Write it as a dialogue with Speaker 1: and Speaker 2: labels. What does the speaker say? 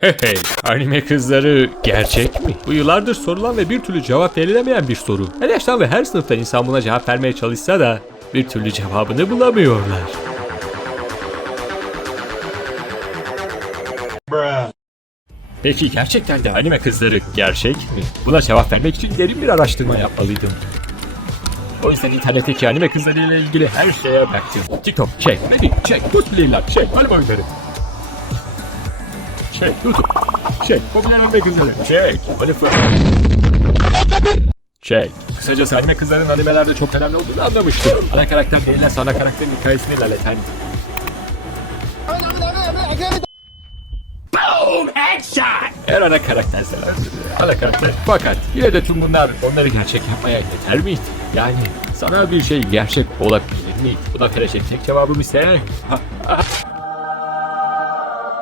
Speaker 1: Hey anime kızları gerçek mi? Bu yıllardır sorulan ve bir türlü cevap verilemeyen bir soru. Her yaştan ve her sınıftan insan buna cevap vermeye çalışsa da bir türlü cevabını bulamıyorlar. Peki gerçekten de anime kızları gerçek mi? Buna cevap vermek için derin bir araştırma yapmalıydım. O yüzden internetteki anime kızlarıyla ilgili her şeye baktım. TikTok, çek, Reddit, çek, Tuz Play'ler, çek, anime Çek, YouTube, çek, popüler anime kızları, çek, Manifest. Çek. Kısacası anime kızların animelerde çok önemli olduğunu anlamıştım. Ana karakter değillerse ana karakterin hikayesini ilerleten. Boom! Headshot! Her ana karakter sever. Ana karakter. Fakat yine de tüm bunlar onları gerçek yapmaya yeter miydi? Yani sanal bir şey gerçek olabilir mi? Buna verecek tek cevabım ise...